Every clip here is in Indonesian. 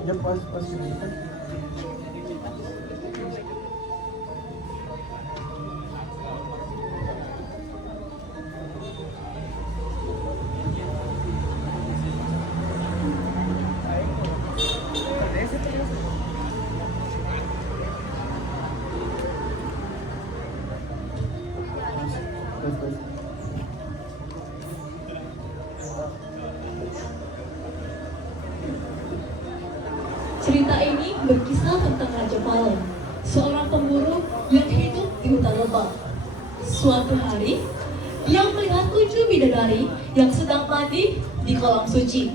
Ya pas ini kan. Pas. Cerita ini berkisah tentang Raja Palen, seorang pemburu yang hidup di hutan lebat. Suatu hari, dia melihat 7 bidadari yang sedang mandi di kolam suci.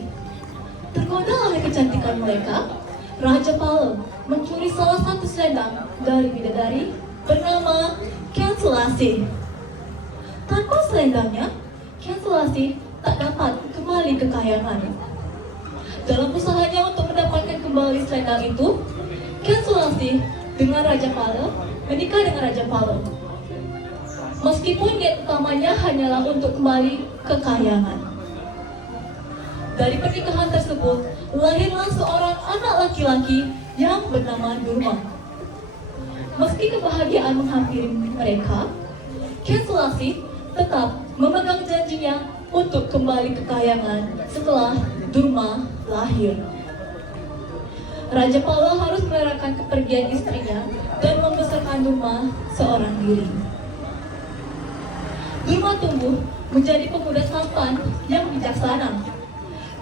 Tergoda oleh kecantikan mereka, Raja Palen mencuri salah satu selendang dari bidadari bernama Ken Selassie. Tanpa selendangnya, Ken Selassie tak dapat kembali ke kahyangan. Dalam usahanya untuk mendapatkan kembali selendang itu, Ken Selassie dengan Raja Palen menikah dengan Raja Palen. Meskipun niat utamanya hanyalah untuk kembali ke kahyangan. Dari pernikahan tersebut, lahirlah seorang anak laki-laki yang bernama Durma. Meski kebahagiaan menghampiri mereka, Ken Selassie tetap memegang janjinya untuk kembali ke kahyangan setelah Durma lahir. Raja Palen harus merelakan kepergian istrinya dan membesarkan Durma seorang diri. Durma tumbuh menjadi pemuda tampan yang bijaksana.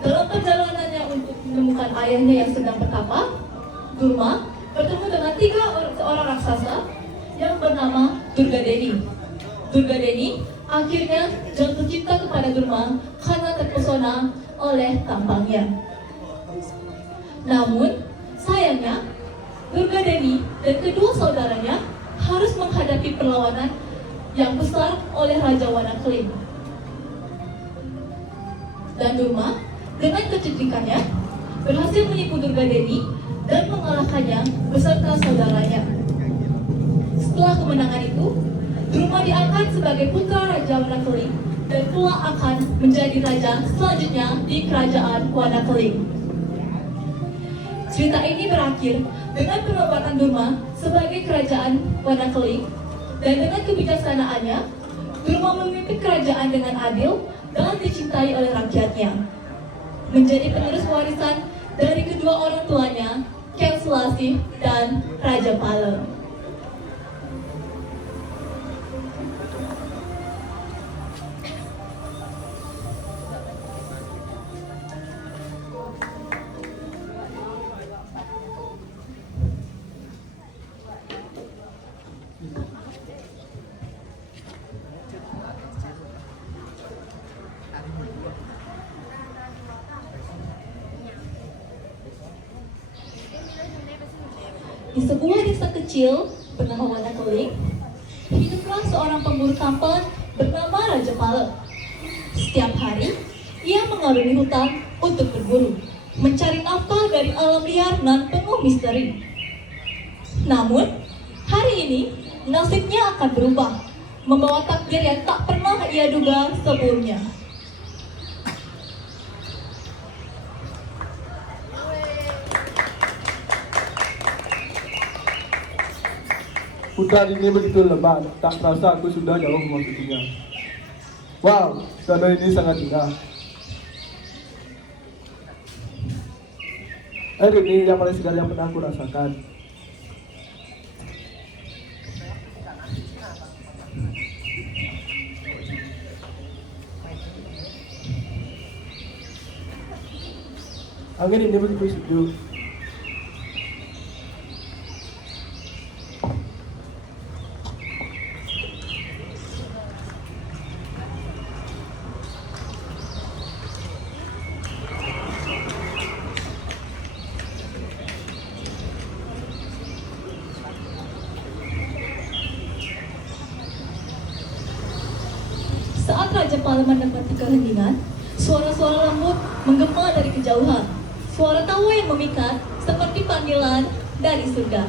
Dalam perjalanannya untuk menemukan ayahnya yang sedang bertapa, Durma bertemu dengan 3 seorang raksasa yang bernama Durgadeni. Durgadeni akhirnya jatuh cinta kepada Durma karena terpesona oleh tampangnya. Namun, sayangnya, Durgadeni dan kedua saudaranya harus menghadapi perlawanan yang besar oleh Raja Wanakeling. Dan Durma, dengan kecerdikannya, berhasil menipu Durgadeni dan mengalahkannya beserta saudaranya. Setelah kemenangan itu, Durma diangkat sebagai putra Raja Wanakeling dan kelak akan menjadi raja selanjutnya di kerajaan Wanakeling. Cerita ini berakhir dengan penempatan Durma sebagai kerajaan Wanakeling, dan dengan kebijaksanaannya, Durma memimpin kerajaan dengan adil dan dicintai oleh rakyatnya. Menjadi penerus warisan dari kedua orang tuanya, Ken Selassie dan Raja Palen. Di sebuah desa kecil bernama Wanakeling, hiduplah seorang pemburu tampan bernama Raja Palen. Setiap hari, ia mengarungi hutan untuk berburu, mencari nafkah dari alam liar nan penuh misteri. Namun, hari ini nasibnya akan berubah, membawa takdir yang tak pernah ia duga sebelumnya. Hutan ini begitu lebat, tak terasa aku sudah jauh memasukinya. Wow, suasana ini sangat indah. Air ini yang paling segar yang pernah aku rasakan. Angin ini begitu sejuk. Saat Raja Palen mendapati keheningan, suara-suara lembut menggema dari kejauhan. Suara tawa yang memikat seperti panggilan dari surga.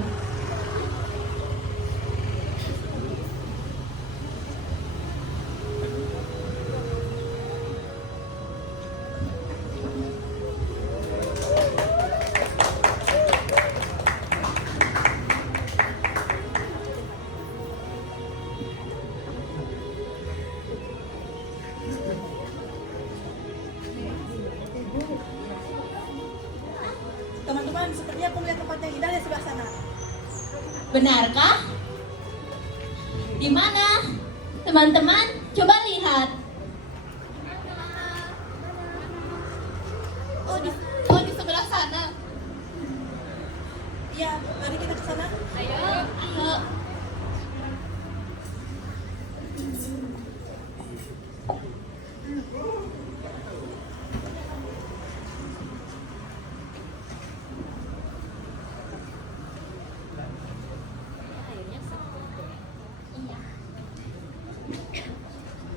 Tuhan, sepertinya aku melihat tempat yang indah di sebelah sana. Benarkah? Di mana? Teman-teman, coba lihat. Oh, di sebelah sana. Iya, mari kita ke sana. Ayo. Ayo.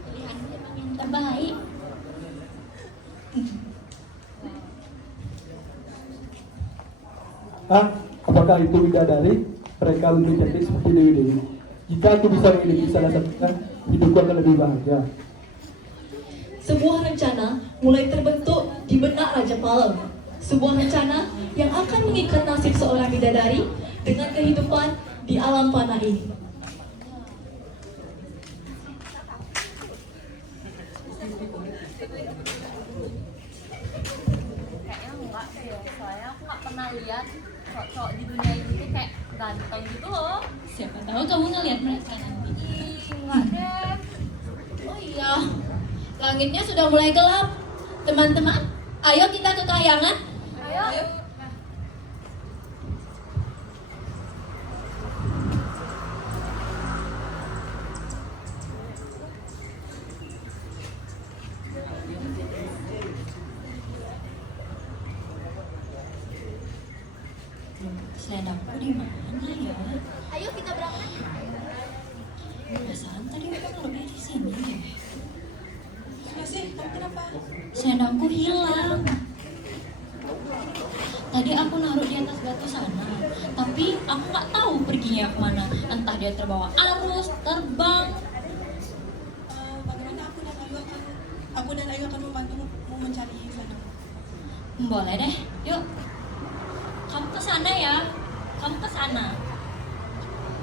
Pilihanmu memang yang terbaik. Apakah itu bidadari? Mereka lebih cantik seperti Dewi-Dewi. Jika aku bisa memiliki salah satunya, hidupku akan lebih bahagia. Sebuah rencana mulai terbentuk di benak Raja Palem. Sebuah rencana yang akan mengikat nasib seorang bidadari dengan kehidupan di alam fana ini. Kayaknya enggak sih, soalnya aku nggak pernah lihat cowok-cowok di dunia ini tuh kayak ganteng gitu loh. Siapa tahu kamu ngelihat mereka nanti. Ih, enggak deh. Oh iya, langitnya sudah mulai gelap. Teman-teman, ayo kita ke kahyangan. Ayo. Selendangku di mana ya? Ayo kita berangkat. Perasaan tadi aku naruhnya di sini deh. Masih, kamu kenapa? Selendangku hilang. Tadi aku naruh di atas batu sana, tapi aku nggak tahu perginya kemana. Entah dia terbawa arus, terbang. Bagaimana aku dan Ayu akan membantumu mencari selendang. Boleh deh, yuk. Kamu ke sana ya. Kamu ke sana.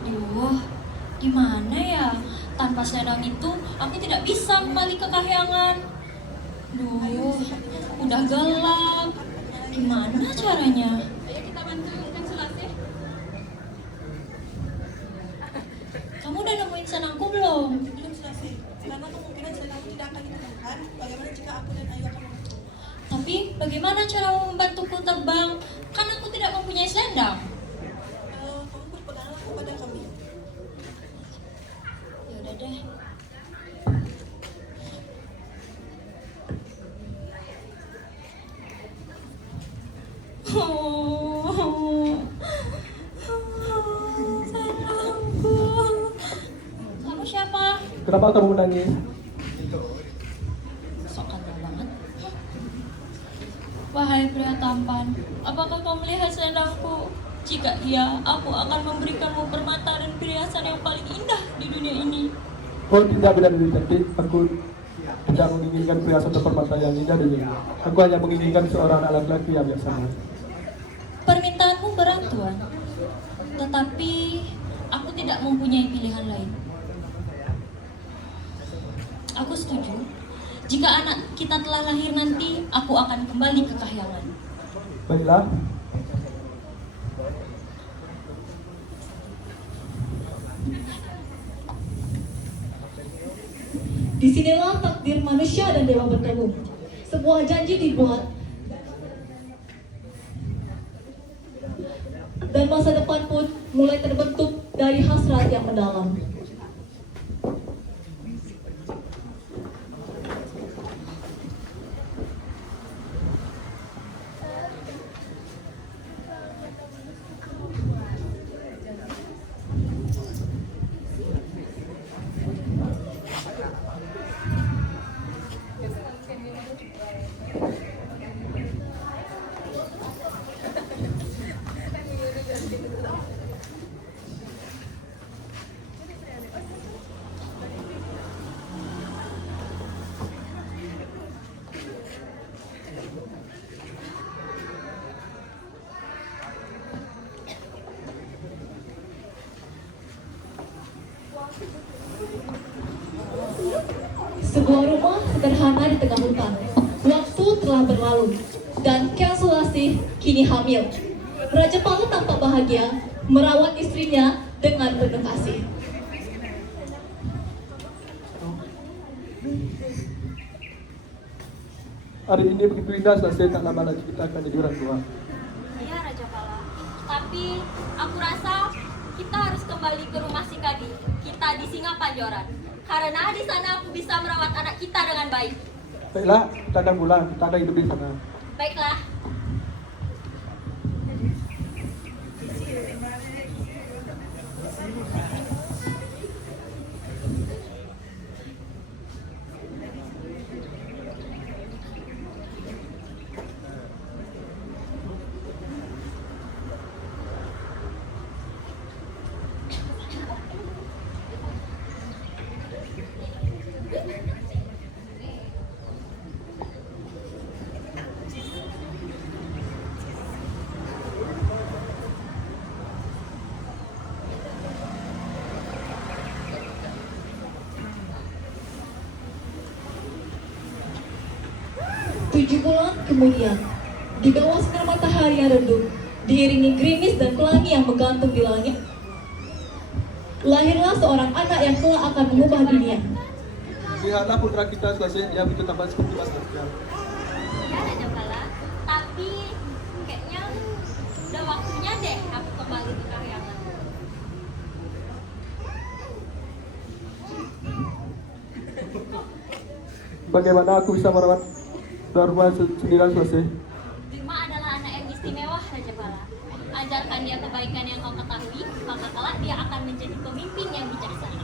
Duh, di mana ya? Tanpa selendang itu, aku tidak bisa kembali ke kahyangan. Duh, udah gelap. Gimana caranya? Ayo kita bantu kan Sulasih. Kamu udah nemuin selendangku belum? Belum selesai, karena kemungkinan selendangmu tidak akan ditemukan. Bagaimana jika aku dan Ayu akan membantu? Tapi bagaimana cara membantuku terbang? Kan aku tidak mempunyai selendang. Kamu berpeganglah kepada kami. Ya udah deh. Selendangku. Kamu siapa? Kenapa kamu menangis? Sok kantor banget. Wahai pria tampan, apakah kau melihat selendangku? Jika iya, aku akan memberikanmu permata dan perhiasan yang paling indah di dunia ini. Oh tidak, bidadari cantik. Aku tidak menginginkan perhiasan atau permata yang indah di dunia. Aku hanya menginginkan seorang anak laki yang biasa. Permintaanmu berat, Tuan. Tetapi aku tidak mempunyai pilihan lain. Aku setuju. Jika anak kita telah lahir nanti, aku akan kembali ke kahyangan. Baiklah. Disinilah takdir manusia dan dewa bertemu. Sebuah janji dibuat dan masa depan pun mulai terbentuk dari hasrat yang mendalam. Sebuah rumah sederhana di tengah hutan. Waktu telah berlalu dan Ken Sulasih kini hamil. Raja Pala tampak bahagia merawat istrinya dengan penuh kasih. Hari ini begitu indah, selesai tak lama lagi kita akan jadi orang tua. Iya Raja Pala. Tapi aku rasa kita harus kembali ke rumah si Kadi. Kita di Singapanjoran. Karena di sana aku bisa merawat anak kita dengan baik. Baiklah, kita akan pulang, kita akan hidup di sana. Baiklah. Tujuh bulan kemudian, di bawah sinar matahari yang redup, diiringi gerimis dan pelangi yang menggantung di langit, lahirlah seorang anak yang kelak akan mengubah dunia. Lihatlah putra kita selesai, dia begitu tampak seperti Mas Dajjal. Ya Raja Pala. Tapi kayaknya udah waktunya deh aku kembali ke kahyangan. Bagaimana aku bisa merawat Dharma sendirian selesai? Dirma adalah anak yang istimewa Raja Pala. Ajarkan dia kebaikan yang kau ketahui, maka kelak dia akan menjadi pemimpin yang bijaksana.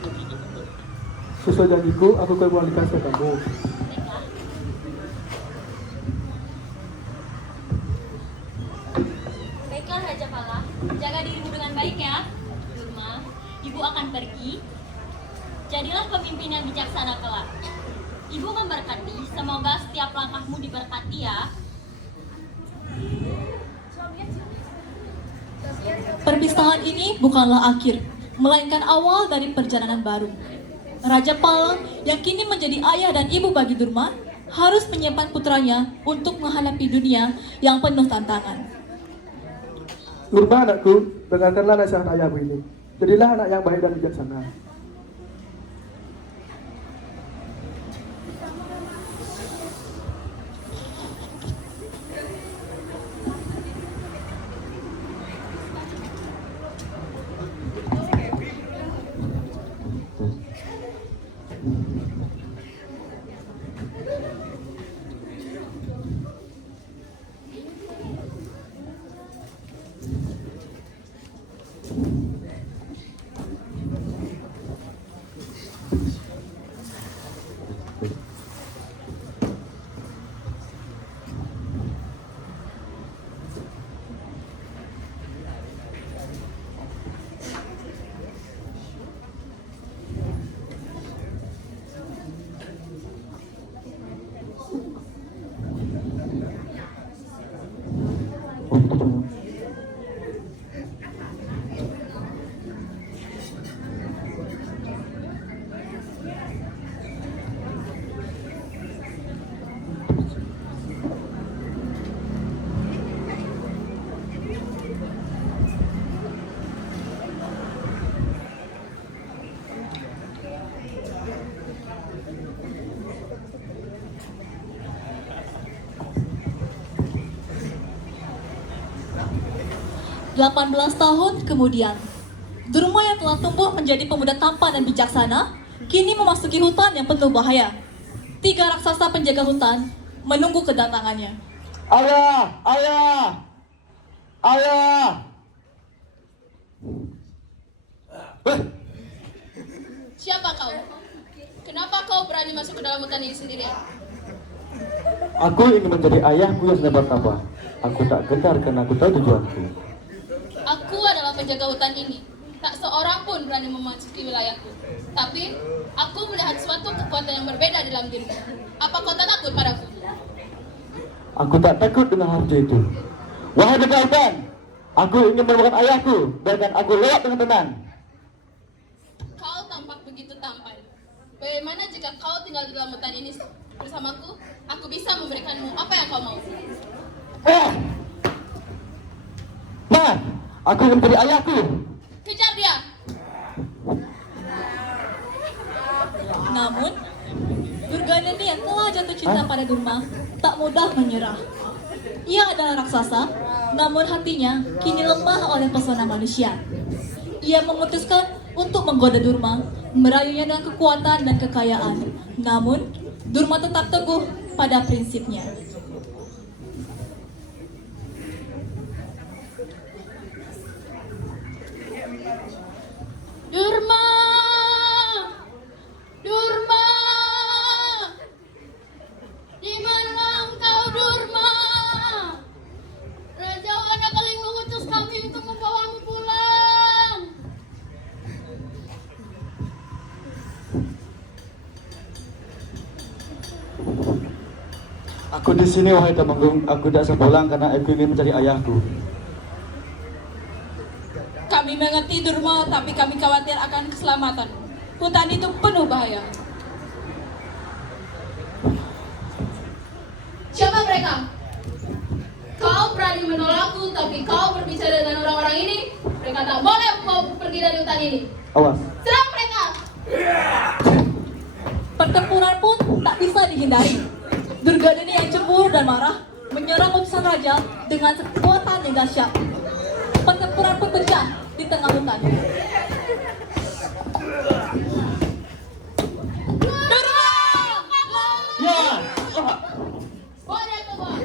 Sesuai janjiku, aku kembalikan ke kamu. Baiklah. Baiklah Raja Pala, jaga dirimu dengan baik ya. Durma, ibu akan pergi. Jadilah pemimpin yang bijaksana kelak. Ibu memberkati, semoga setiap langkahmu diberkati ya. Perpisahan ini bukanlah akhir, melainkan awal dari perjalanan baru. Raja Pala yang kini menjadi ayah dan ibu bagi Durma harus menyimpan putranya untuk menghadapi dunia yang penuh tantangan. Durma anakku, dengarkanlah nasihat ayahmu ini. Jadilah anak yang baik dan bijaksana. 18 tahun kemudian, Durma yang telah tumbuh menjadi pemuda tampan dan bijaksana, kini memasuki hutan yang penuh bahaya. 3 raksasa penjaga hutan menunggu kedatangannya. Ayah! Ayah! Ayah! Siapa kau? Kenapa kau berani masuk ke dalam hutan ini sendirian? Aku ingin menjadi ayahku yang sedapat. Aku tak gentar karena aku tahu tujuanku. Aku adalah penjaga hutan ini. Tak seorang pun berani memasuki wilayahku. Tapi, aku melihat suatu kekuatan yang berbeda dalam dirimu. Apa kau tak takut padaku? Aku tak takut dengan harta itu. Wahai penjaga hutan, aku ingin menemukan ayahku. Biarkan aku lewat dengan tenang. Kau tampak begitu tampan. Bagaimana jika kau tinggal di dalam hutan ini bersamaku? Aku bisa memberikanmu apa yang kau mau. Benar, aku ingin menjadi ayahku. Kejar dia. Namun, Durganeni yang telah jatuh cinta pada Durma tak mudah menyerah. Ia adalah raksasa, namun hatinya kini lemah oleh pesona manusia. Ia memutuskan untuk menggoda Durma, merayunya dengan kekuatan dan kekayaan. Namun, Durma tetap teguh pada prinsipnya. Durma! Durma! Di mana engkau, Durma? Raja Wanakaling mengutus kami untuk membawamu pulang. Aku di sini wahai Temenggung, aku tidak sepulang karena aku ingin mencari ayahku. Kami mengerti Durma, tapi kami khawatir akan keselamatan. Hutan itu penuh bahaya. Siapa mereka? Kau berani menolakku, tapi kau berbicara dengan orang-orang ini. Mereka tak boleh mau pergi dari hutan ini. Awas. Serang mereka! Pertempuran pun tak bisa dihindari. Durganeni yang cemburu dan marah menyerang utusan raja dengan kekuatan yang dahsyat. Pertempuran pun pecah di tengah hutan. Ya. Bawa dia keluar.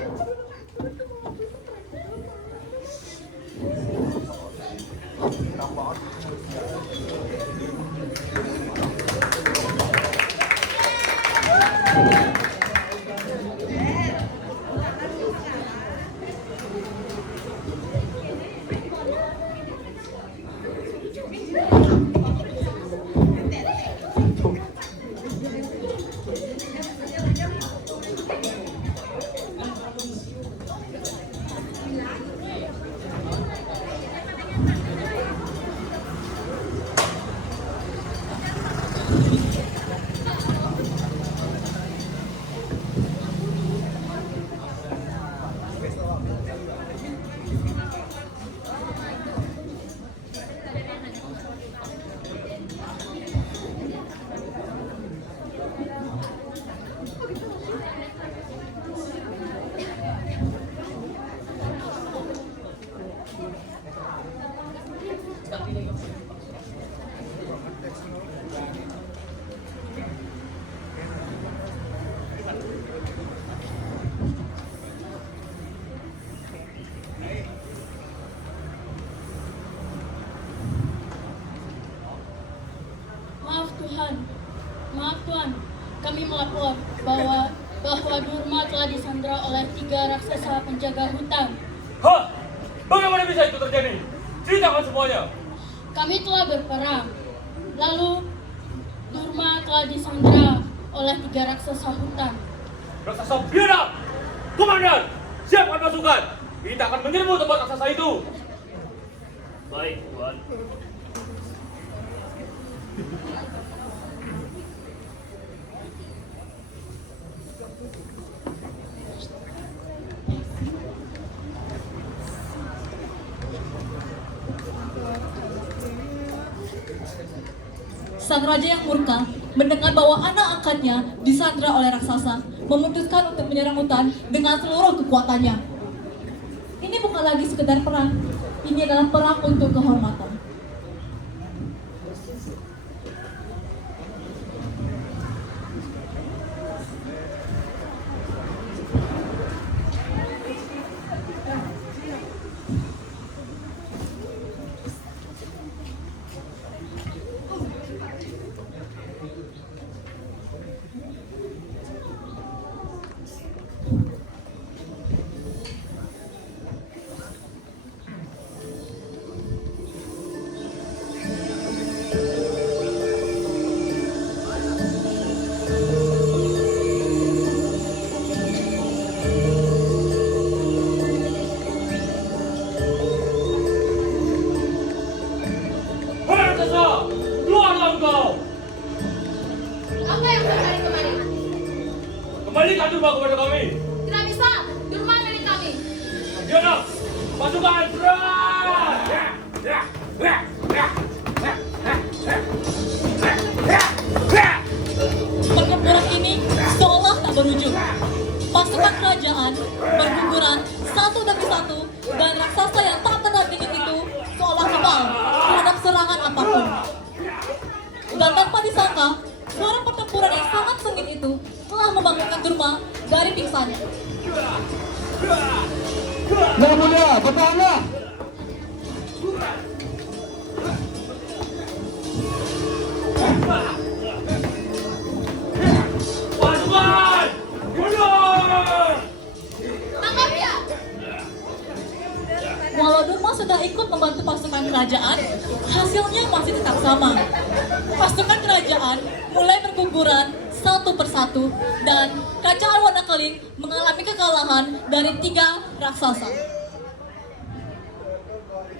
Maaf Tuhan, kami melapor bahwa Durma telah disandra oleh 3 raksasa penjaga hutan. Hah? Bagaimana bisa itu terjadi? Ceritakan semuanya. Kami telah berperang, lalu Durma telah disandra oleh 3 raksasa hutan. Raksasa biadab! Komandan, siapkan pasukan. Kita akan menyerbu tempat raksasa itu. Baik, Tuan. Sang raja yang murka mendengar bahwa anak angkatnya disandra oleh raksasa, memutuskan untuk menyerang hutan dengan seluruh kekuatannya. Ini bukan lagi sekedar perang, ini adalah perang untuk kehormatan. Kembalikan Durma kepada kami. Tidak bisa, Durma milik kami. Diana, pasukan serang! Pertempuran ini seolah tak berujung. Pasukan kerajaan berguguran satu demi satu dan raksasa yang tak kenal dingin itu seolah kebal terhadap serangan apapun. Dan tanpa disangka, suara pertempuran yang sangat sengit itu telah membangunkan Durma dari pingsannya. Yang mulia, bertahanlah. Pasukan! Mundur! Tangkap dia! Walau Durma sudah ikut membantu pasukan kerajaan, hasilnya masih tetap sama. Pasukan kerajaan mulai berguguran satu persatu dan kerajaan Wanakeling mengalami kekalahan dari 3 raksasa.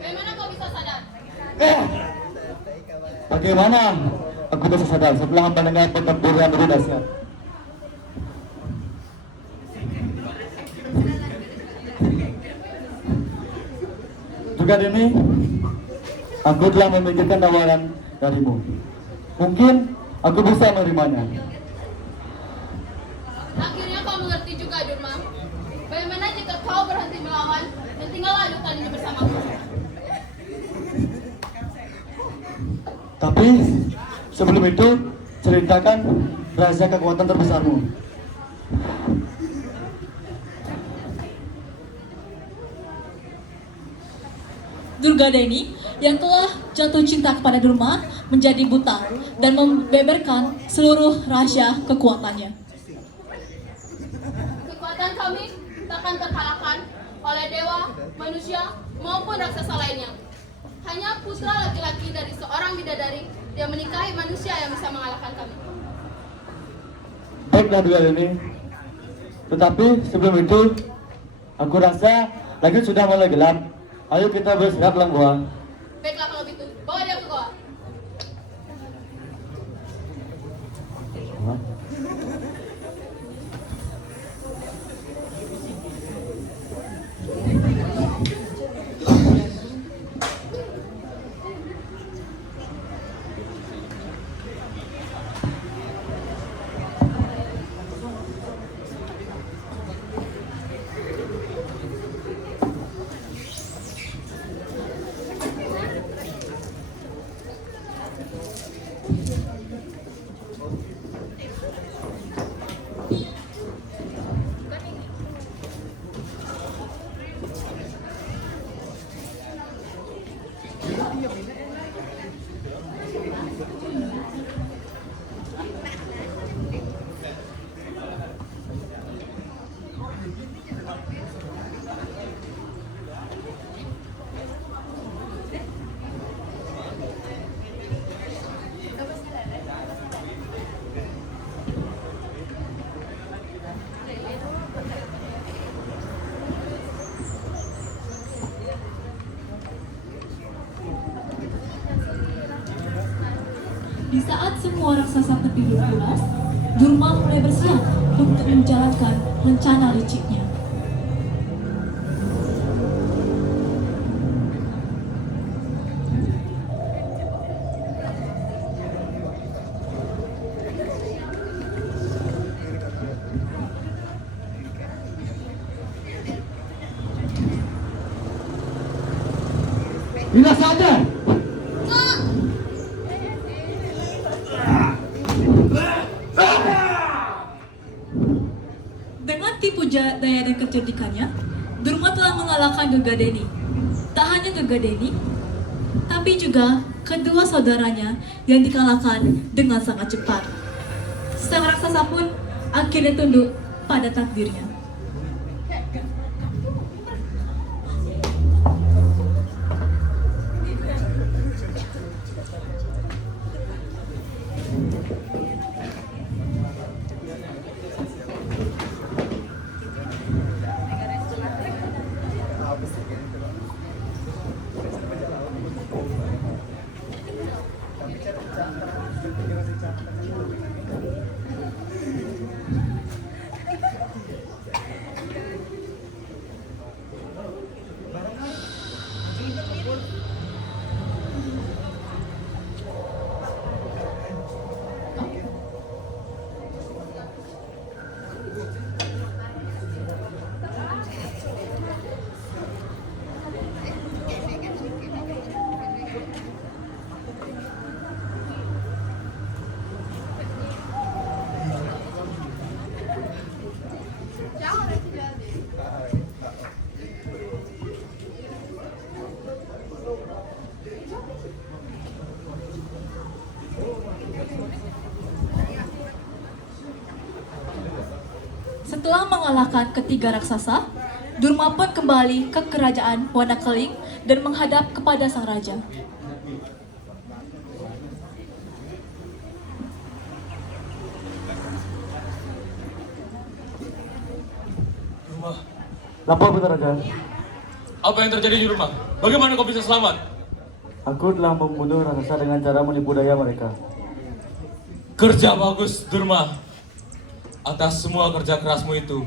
Bagaimana kau bisa sadar? Bagaimana aku bisa sadar setelah mendengar pertempuran itu dahsyat? Juga ini, aku telah memikirkan tawaran darimu. Mungkin aku bisa menerimanya. Akhirnya kau mengerti juga, Durma. Bagaimana jika kau berhenti melawan dan tinggal lanjutkan ini bersamaku? Tapi sebelum itu, ceritakan rahasia kekuatan terbesarmu. Durgadeni yang telah jatuh cinta kepada Durma menjadi buta dan membeberkan seluruh rahasia kekuatannya. Kekuatan kami takkan terkalahkan oleh dewa, manusia, maupun raksasa lainnya. Hanya putra laki-laki dari seorang bidadari yang menikahi manusia yang bisa mengalahkan kami. Baiklah Durgadeni. Tetapi sebelum itu, aku rasa langit sudah mulai gelap. Ayo kita beristirahat dalam gua. Baiklah kalau begitu, bawa dia ke goa. Di saat semua raksasa tertidur pulas, Durma mulai bersiap untuk menjalankan rencana liciknya. Bila saja. Dengan tipu daya dan kecerdikannya, Durma telah mengalahkan Durgadeni. Tak hanya Durgadeni, tapi juga kedua saudaranya yang dikalahkan dengan sangat cepat. Sang raksasa pun akhirnya tunduk pada takdirnya. Setelah mengalahkan ketiga raksasa, Durma pun kembali ke kerajaan Wanakeling dan menghadap kepada sang raja. Durma, Lapor Putra Raja. apa yang terjadi di rumah? Bagaimana kau bisa selamat? Aku telah membunuh raksasa dengan cara menipu daya mereka. Kerja bagus, Durma. Atas semua kerja kerasmu itu,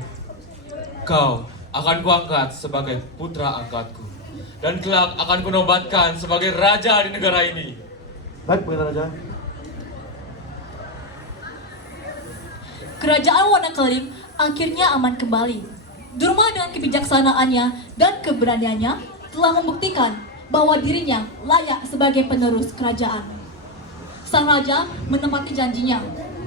kau akan kuangkat sebagai putra angkatku. Dan kelak akan kunobatkan sebagai raja di negara ini. Baik, Putra Raja. Kerajaan Wanakeling akhirnya aman kembali. Durma dengan kebijaksanaannya dan keberaniannya telah membuktikan bahwa dirinya layak sebagai penerus kerajaan. Sang raja menepati janjinya,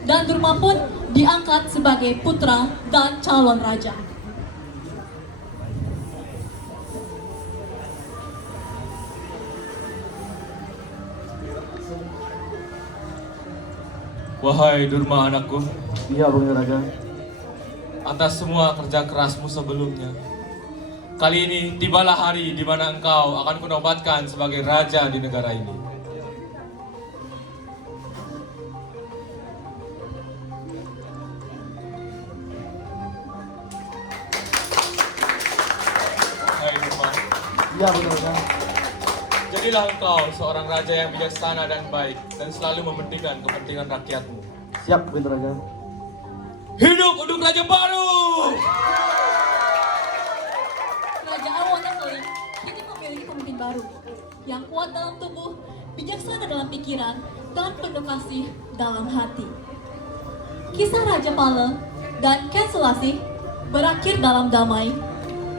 dan Durma pun diangkat sebagai putra dan calon raja. Wahai Durma anakku, Iya, Putra Raja. atas semua kerja kerasmu sebelumnya, kali ini tibalah hari di mana engkau akan kunobatkan sebagai raja di negara ini. Hai Durma, Iya, Putra Raja. jadilah engkau seorang raja yang bijaksana dan baik dan selalu mementingkan kepentingan rakyatmu. Siap, Putra Raja. Hidup untuk raja baru! Kerajaan Wanakeling kini memiliki pemimpin baru yang kuat dalam tubuh, bijaksana dalam pikiran, dan penuh kasih dalam hati. Kisah Raja Pale dan Ken Selassie berakhir dalam damai,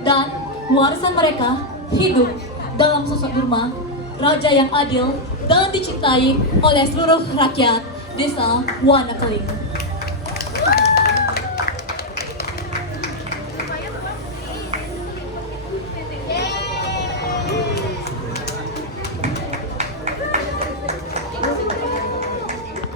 dan warisan mereka hidup dalam sosok Durma, raja yang adil dan dicintai oleh seluruh rakyat desa Wanakeling.